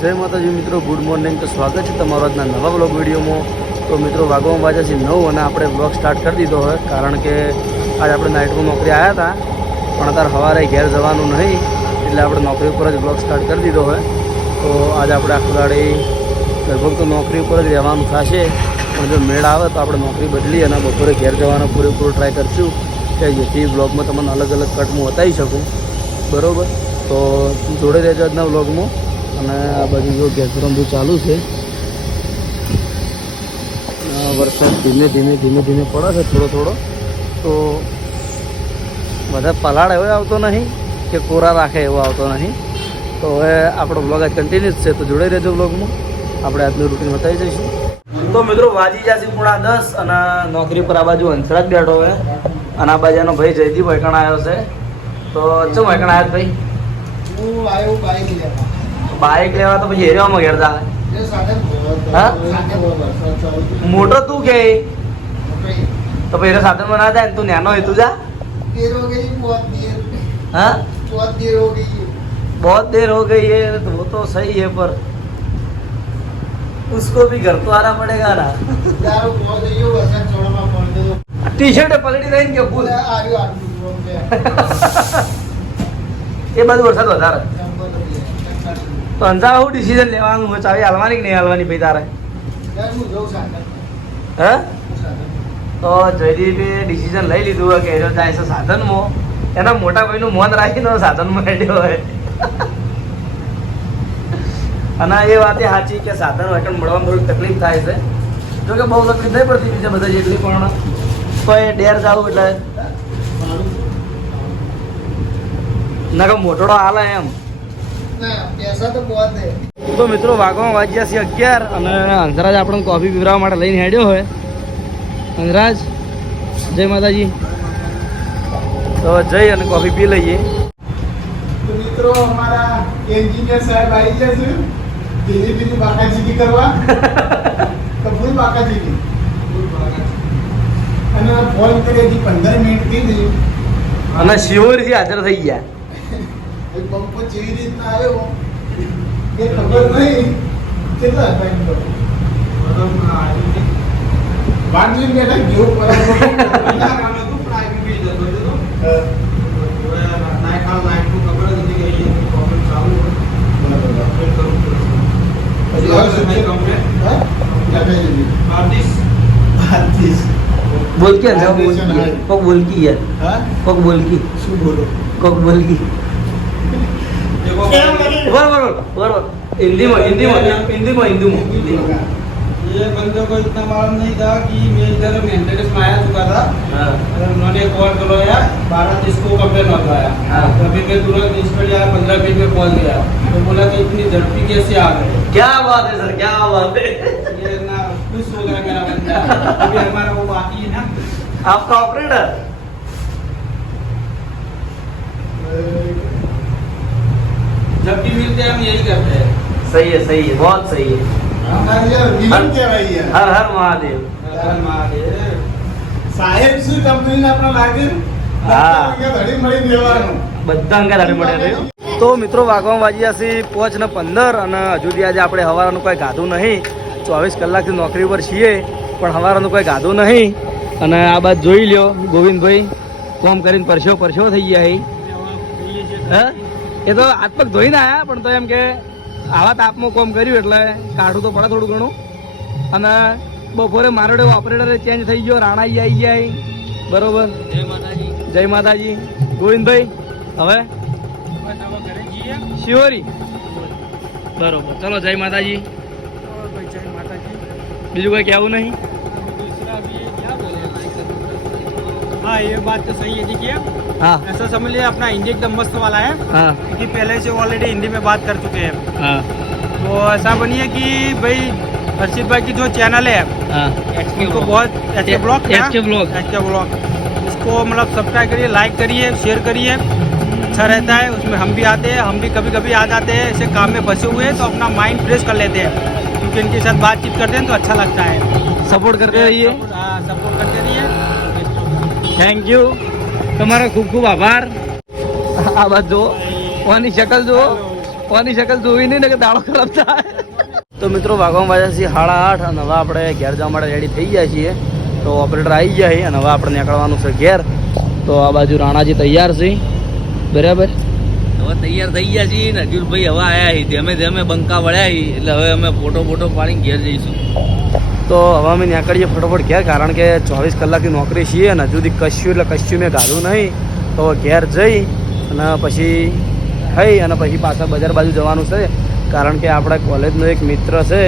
જય માતાજી મિત્રો ગુડ મોર્નિંગ તો સ્વાગત છે તમારો આજના નવા બ્લોગ વિડીયોમાં. તો મિત્રો, વાગવામાં વાગ્યા છે નવ અને આપણે બ્લોગ સ્ટાર્ટ કરી દીધો હોય કારણ કે આજે આપણે નાઇટમાં નોકરી આવ્યા હતા. પણ અત્યારે સવારે ઘેર જવાનું નહીં, એટલે આપણે નોકરી ઉપર જ બ્લોગ સ્ટાર્ટ કરી દીધો હોય તો આજે આપણે આખું ગાડી લગભગ તો નોકરી ઉપર જ રહેવાનું થશે. પણ જો મેળ આવે તો આપણે નોકરી બદલી અને બપોરે ઘેર જવાનો પૂરેપૂરો ટ્રાય કરશું. કે જેથી બ્લોગમાં તમને અલગ અલગ કટમાં બતાવી શકું. બરાબર? તો જોડે રહેજો આજના બ્લોગમાં અને આ બાજુ જો ગેસરમ બી ચાલુ છે. વરસાદ ધીમે ધીમે ધીમે ધીમે પડે છે થોડો થોડો. તો બધા પલાળ એવો આવતો નહીં કે કોરા રાખે એવો આવતો નહીં. તો હવે આપણો બ્લોગ આજ કન્ટિન્યુઅસ છે. તો જોડે રહેજો બ્લોગમાં આપણે આજનું રૂટીન બતાવી જઈશું. તો મિત્રો વાજી જશે પૂણા દસ અને નોકરી પર આ બાજુ હંસરાજ બેઠો હોય અને આ બાજુ એનો ભાઈ જયદીપ વૈકણ આવ્યો છે. તો ચમ વૈકણ આવ્યો ભાઈ? હું આવ્યો બાઈક લેવા. બાઇક લેવા તો પછી હેરવામાં ઘેરતા મોટો તું કે? તો પછી સાધનમાં ના જાય તું નાનો હોય તું જા. હા? बहुत देर हो गई है तो वो तो सही है पर उसको भी घर तो आना पड़ेगा ना टी शर्ट પલટી રહી કે ભૂલ એ બધું વરસાદ વધારે. તો અંજા હું ડિસિઝન લેવાનું હોય ચાવી હાલવાની કે નહીં હાલવાની ભાઈ તારે? હું તો જયદીપે ડિસિઝન લઈ લીધું કે એનો જાય છે સાધનમાં. એના મોટા ભાઈનું મન રાખીને સાધનમાં હેડ્યો હોય. અને એ વાત એ સાચી કે સાધન હોય મળવામાં થોડી તકલીફ થાય છે. જો કે બહુ તકલીફ નહીં પડતી બીજા બધા જેટલી પણ. તો એ ડેર જાવું એટલે. નકર મોટોડો હાલે એમ. તો મિત્રો વાઘમાં વાજ્યા છીએ અગિયાર અને અંધરાજ આપણને કોફી પીવડાવવા માટે લઈને હેડ્યો હોય. અંધરાજ જય માતાજી. તો જઈ અને કોફી પી લઈએ. મિત્રો અમારા એન્જિનિયર સાહેબ આવી ગયા છે. ધીરે ધીરે બાકાજીગી કરવા. તો ફૂલ બાકાજીગી અને ફોન કર્યો પંદર મિનિટ થઈ અને શિવરથી હાજર થઈ ગયા. પંપ જેવી રીતના આવ્યો એ ખબર નહીં કેટલા ટાઈમ કરો જોઈને બેઠા કેવું બોલ કે અંજા બોલ કી કોક યાર. કોક બોલ કી શું બોલો? કોક બોલ કી बरोबर बरोबर हिंदी में हिंदी में हिंदी में हिंदी में ये बंदे को इतना मालूम नहीं था कि मैं इधर मेंटेनेंस में आया चुका था उन्होंने कॉल करवाया बारह तीस को कंप्लेन लगवाया तो अभी मैं तुरंत इंस्टॉल आया पंद्रह मिनट में पहुँच गया तो बोला कि इतनी झड़पी कैसे आ गए क्या बात है सर क्या बात है ये ना खुश हो गया मेरा बंदा अभी हमारा वो बाकी है ना आपका ऑपरेटर जब भी मिलते हैं हम यही करते हैं सही है सही है बहुत सही है અમારે યાર વિલન કહેવાય યાર हर हर महादेव हर महादेव સાહેબ શું કંપનીના આપણા લાગે હા. ધડી મળી દેવાનું બધા અંગે દાડી મળે છે તો મિત્રો વાગવામાં વાગ્યા છે પોચ ને પંદર અને હજુ બી આજે આપણે હવારનું કોઈ ગાધું નહીં ચોવીસ કલાકથી નોકરી ઉપર છીએ પણ હવારનું કોઈ ગાધું નહીં અને આ બાદ જોઈ લ્યો ગોવિંદભાઈ કોમ કરીને પરસ્યો પરસ્યો થઈ ગયા છે હે એ તો હાથ પગ ધોઈને આવ્યા પણ તો એમ કે આવા તાપમાં કોમ કર્યું એટલે કાઢું તો પડે થોડું ઘણું. અને બપોરે મારો ઓપરેટર ચેન્જ થઈ ગયો રાણા આઈ જાય બરોબર. જય માતાજી. ગોવિંદભાઈ હવે? શિવરી બરોબર. ચલો જય માતાજી. બીજું કોઈ કેવું નહીં? हाँ ये बात तो सही है देखिए। हाँ। ऐसा समझ लिया अपना हिंदी एकदम मस्त वाला है। हाँ। क्योंकि पहले से ऑलरेडी हिंदी में बात कर चुके हैं। हाँ। तो ऐसा बनिए कि भाई हर्षित भाई की जो चैनल है हाँ। बहुत एच ब्लॉग ब्लॉग ब्लॉग इसको मतलब सब्सक्राइब करिए लाइक करिए शेयर करिए। अच्छा रहता है उसमें हम भी आते हैं हम भी कभी कभी आ जाते हैं ऐसे काम में फंसे हुए हैं तो अपना माइंड फ्रेश कर लेते हैं। क्योंकि इनके साथ बातचीत करते हैं तो अच्छा लगता है। सपोर्ट करते रहिए। हाँ, सपोर्ट करते रहिए। થેન્ક યુ તમારો ખૂબ ખૂબ આભાર. આ બાદ જુઓ. ઓની શકલ જુઓ. ઓની શકલ જોવી નહીં ને કે દાડો ખરાબ થાય. તો મિત્રો વાગવામાં વાગ્યા છીએ સાડા આઠ અને હવે આપણે ઘેર જવા માટે રેડી થઈ ગયા છીએ. તો ઓપરેટર આવી ગયા છે અને હવે આપણે નીકળવાનું છે ઘેર. તો આ બાજુ રાણાજી તૈયાર છે. બરાબર? હવે તૈયાર થઈ ગયા છીએ ને ભાઈ હવે આયા છીએ ધીમે ધીમે બંકા વળ્યા છીએ એટલે હવે અમે ફોટો ફોટો પાડીને ઘેર જઈશું. તો હવે અમે નીકળીએ ફટોફટ ઘેર, કારણ કે ચોવીસ કલાકની નોકરી છીએ ને હજુ સુધી કશું એટલે કશ્યું મેં ગાધું નહીં. તો ઘેર જઈ અને પછી ખાઈ અને પછી પાછા બજાર બાજુ જવાનું છે. કારણ કે આપણા કોલેજનો એક મિત્ર છે,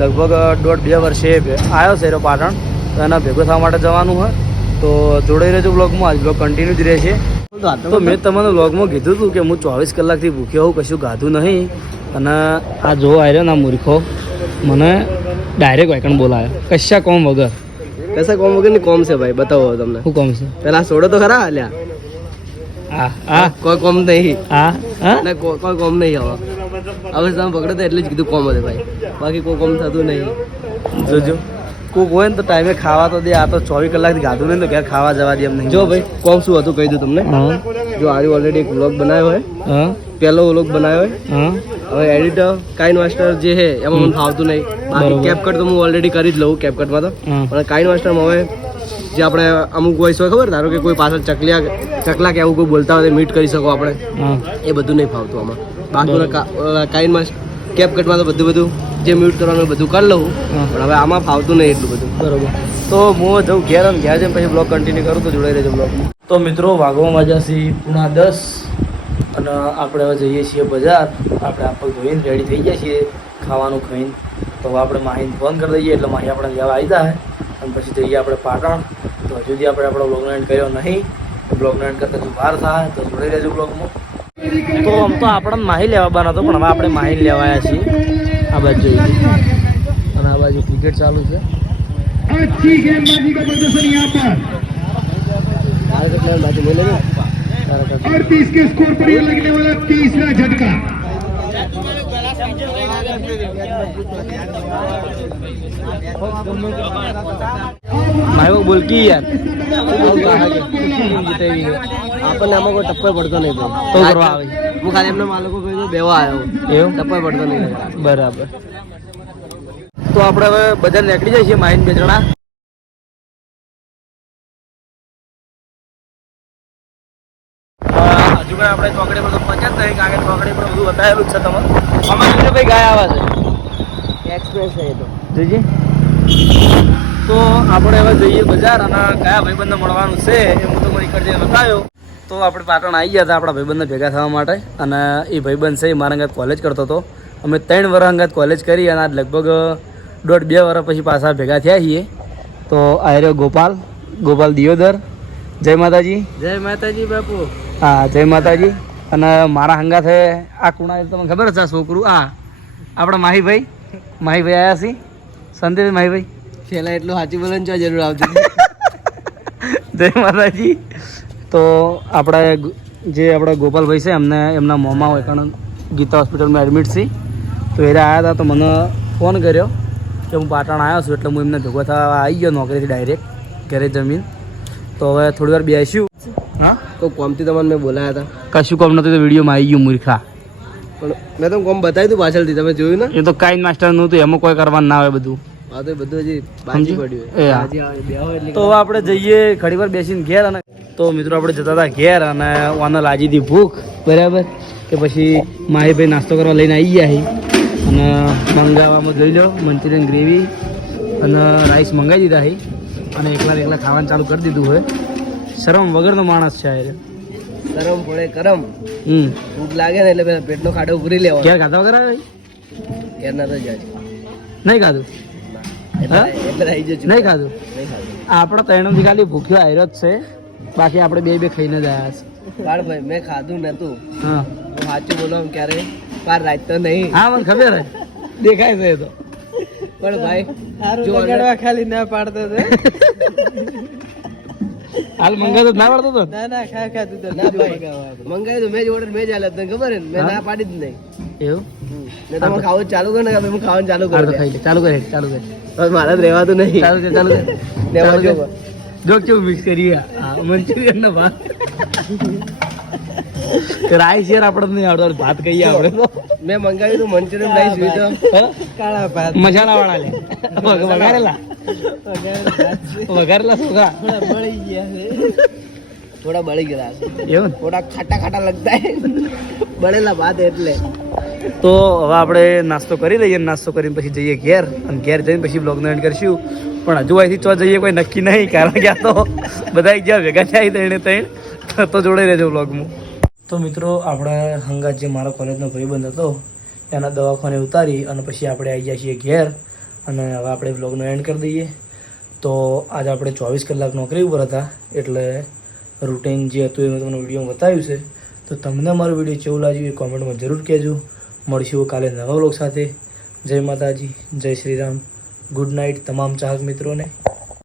લગભગ દોઢ બે વર્ષે આવ્યો છે એનો પાટણ. તો એના ભેગો થવા માટે જવાનું હોય. તો જોડાઈ રહેજો બ્લોગમાં આજ બ્લોગ કન્ટિન્યુ જ રહેશે. તો મેં તમને બ્લોગમાં કીધું હતું કે હું ચોવીસ કલાકથી ભૂખ્યો હોઉં, કશું ગાધું નહીં. અને આ જો આવ્યો ના મૂર્ખો. મને ડાયરેક્ટ વાયકણ બોલાયો કશા કોમ વગર? કશા કોમ વગરની કોમ છે ભાઈ? બતાવો તમને. શું કોમ છે? પેલા છોડો તો ખરા અલ્યા. આ આ કોઈ કોમ નહીં. આ હા? ના કોઈ કોમ નહીં હવે. હવે તમે પકડો તો એટલે જ કીધું કોમ હતું ભાઈ. બાકી કોઈ કોમ થતું નહીં. જોજો. કોક હોય ને તો ટાઈમે ખાવા તો દે. આ તો ચોવીસ કલાક ગાધું નહીં તો ઘેર ખાવા જવા દે એમ નહીં. જો ભાઈ. કોમ શું હતું કહી દઉં તમને. જો આજે ઓલરેડી એક વ્લોગ બનાવ્યો હોય હા. પહેલો વ્લોગ બનાવ્યો હોય હા. હવે એડિટર કાઇન માસ્ટર જે છે એમાં મને ફાવતું નહીં. બાકી. કેપકટ તો હું ઓલરેડી કરી જ લઉં કેપકટમાં તો. પણ કાઇન માસ્ટરમાં હવે જે આપણે અમુક વોઇસ હોય ખબર ધારો કે કોઈ પાછળ ચકલિયા ચકલા કે એવું કોઈ બોલતા હોય મીટ કરી શકો આપણે. એ બધું નહીં ફાવતું આમાં. બાકી કાઇન માસ્ટર કટમાં તો બધું બધું જે મ્યુટ કરવાનું બધું કરી લઉં. પણ હવે આમાં ફાવતું નહીં એટલું બધું. બરોબર. તો હું જઉં ઘેર અને ઘેર જઈને પછી બ્લોગ કન્ટિન્યુ કરું તો જોડાઈ રહેજો બ્લોગ તો મિત્રો વાગ્યા છે પૂણા દસ. અને આપણે હવે જઈએ છીએ બજાર આપણે આપણે ધોઈને રેડી થઈ ગયા છીએ ખાવાનું ખાઈને તો હવે આપણે માહીને ફોન કરી દઈએ એટલે માહી આપણે લેવા આવી જાય અને પછી જઈએ આપણે પાટણ તો હજુ સુધી આપણે આપણો બ્લોગનો એન્ડ કર્યો નહીં બ્લોગનો એન્ડ કરતાં હજુ વાર થાય તો જોડાઈ રહેજો બ્લોગમાં તો આમ તો આપણને માહી લેવા બનો હતો પણ હવે આપણે માહી લેવા આવ્યા છીએ આ બાજુ જોઈએ અને આ બાજુ ક્રિકેટ ચાલુ છે अच्छी गेंदबाजी का प्रदर्शन यहाँ पर મારે તો પ્લાન બાજુ બોલે ને તારા કરતા. अड़तीस के स्कोर पर ये लगने वाला तीसरा झटका મારે બોલકી યાર આપણને આમાં કોઈ ટપ્પર પડતો નહીં ભાઈ તો કરવા આવે હું ખાલી એમને માલકો ભાઈ બેવા આવ્યો એવું ટપ્પર પડતો નહીં બરાબર તો આપણે હવે બજાર નીકળી જઈએ છીએ માઇન્ડ બે જણા હજુ પણ આપણે ચોકડી પર તો પહોંચ્યા જ નહીં કારણ કે ચોકડી પર બધું બતાવેલું જ છે તમે અમારે બીજો ભાઈ ગાય આવે છે? એક્સપ્રેસ છે એ તો. જોઈજે તો આપણે હવે જઈએ બજાર અને કયા ભાઈબંધને મળવાનું છે એ હું તમને નીકળજે બતાવ્યો. તો આપણે પાટણ આવી ગયા હતા આપણા ભાઈબંધને ભેગા થવા માટે અને એ ભાઈબંધ છે એ મારા અંગાત કોલેજ કરતો હતો. અમે ત્રણ વર્ષ અંગાત કોલેજ કરી અને આજ લગભગ દોઢ બે વર્ષ પછી પાછા ભેગા થયા છીએ. તો આ રહ્યો ગોપાલ ગોપાલ દિયોદર. જય માતાજી. જય માતાજી બાપુ. હા જય માતાજી. અને મારા હંગાથે છે આ કુણા તમને ખબર છે છોકરું? આ આપણા માહીભાઈ. માહીભાઈ આવ્યા છીએ સંદીપ માહીભાઈ. છેલ્લા એટલું સાચું બોલે ને જરૂર આવજો. જય માતાજી. તો આપણે જે આપણા ગોપાલભાઈ છે એમને એમના મોંમાં હોય કારણ ગીતા હોસ્પિટલમાં એડમિટ છે. તો એ આવ્યા હતા તો મને ફોન કર્યો કે હું પાટણ આવ્યો છું એટલે હું એમને ભેગો થવા આવી ગયો નોકરીથી ડાયરેક્ટ ઘરે જમીન. તો હવે થોડી વાર બેસ્યું હા? તો કોમથી તમને મેં બોલાયા હતા. કશું કોમ નતું તો વિડીયોમાં આવી ગયું મૂર્ખા. પણ મેં તમને કોમ બતાવ્યું હતું પાછળથી તમે જોયું ને? એ તો કાઈન માસ્ટરનું હતું એમાં કોઈ કરવાનું ના આવે બધું. આ તો બધું હજી બાજી પડ્યું. હા. તો આપણે જઈએ ઘડી વાર બેસીને ઘેર અને તો મિત્રો આપણે જતા હતા ઘેર અને ઓને લાજી હતી ભૂખ બરાબર? કે પછી માહીભાઈ નાસ્તો કરવા લઈને આવી ગયા અને મંગાવવામાં જોઈ લો મંચુરિયન ગ્રેવી અને રાઈસ મંગાવી દીધા છે અને એકલા એકલા ખાવાનું ચાલુ કરી દીધું હોય. શરમ વગરનો માણસ છે આ શરમ કરમ પડે કરમ. હમ. ભૂખ લાગે ને એટલે પેલા પેટનો ખાડો ભરી લેવો ક્યારે ખાધા વગર આવે? ક્યારે ના તો જાય. નહીં ખાધું? નહીં ખાધું? નહીં ત્રણથી ખાલી ભૂખ્યો આવ્યો જ છે. બાકી આપણે બે બે ખાઈને જ આવ્યા છે. બાળભાઈ મેં ખાધું નતું. હા. સાચું બોલો આમ ક્યારે? પાર રાખતો નહીં. હા મને ખબર હે દેખાય છે એ તો. પણ ભાઈ જો ખાલી ના પાડતો હતો હાલ મંગાતો જ ના પાડતો તો? ના ના ખા ખાતું તો ના ભાઈ મંગાવી તો મેં જ ઓર્ડર મેં જ આલ્યો તને ખબર ને? મેં ના પાડી જ નહીં. એવું? ને તમે ખાવું ચાલુ કર ને કે હું ખાવાનું ચાલુ કર તો ખાઈ ચાલુ કરે ચાલુ કરે. બસ મારા જ રહેવાતું નહીં. ચાલુ કર ચાલુ કર. લેવા જો કર. જો કેવું મિક્સ કરી મંચુરિયન નો ભાગ રાઈ શેર આપણે નહીં આવડતો. ભાત કહીએ આપણે મેં મંગાવ્યું હતું મંચુરિયન રાઈસ જોયું કાળા ભાત. મસાલા વાળા લે વઘારેલા. વઘારેલા છોકરા બળી ગયા થોડા બળી ગયા એવું? થોડા ખાટા ખાટા લગતા બળેલા ભાત એટલે. તો હવે આપણે નાસ્તો કરી લઈએ નાસ્તો કરીને પછી જઈએ ઘેર. અને ઘેર જઈને પછી બ્લોગનો એન્ડ કરીશું. પણ હજુ અહીંથી ચો જઈએ, કોઈ નક્કી નહીં, કારણ કે આ તો બધા ગયા ભેગા થાય તેણે તૈણ. તો- જોડે રહેજો બ્લોગમાં તો મિત્રો, આપણા હંગાત જે મારો કોલેજનો ભાઈબંધ હતો, એના દવાખાને ઉતારી અને પછી આપણે આવી ગયા છીએ ઘેર. અને હવે આપણે બ્લોગનો એન્ડ કરી દઈએ. તો આજે આપણે ચોવીસ કલાક નોકરી ઉપર હતા, એટલે રૂટીન જે હતું એ તમને વીડિયો બતાવ્યું છે. તો તમને મારો વીડિયો કેવું લાગ્યું એ કોમેન્ટમાં જરૂર કહેજો. મળશું કાલે નવા વ્લોગ સાથે. જય માતાજી, જય શ્રી રામ ગુડ નાઇટ તમામ ચાહક મિત્રોને.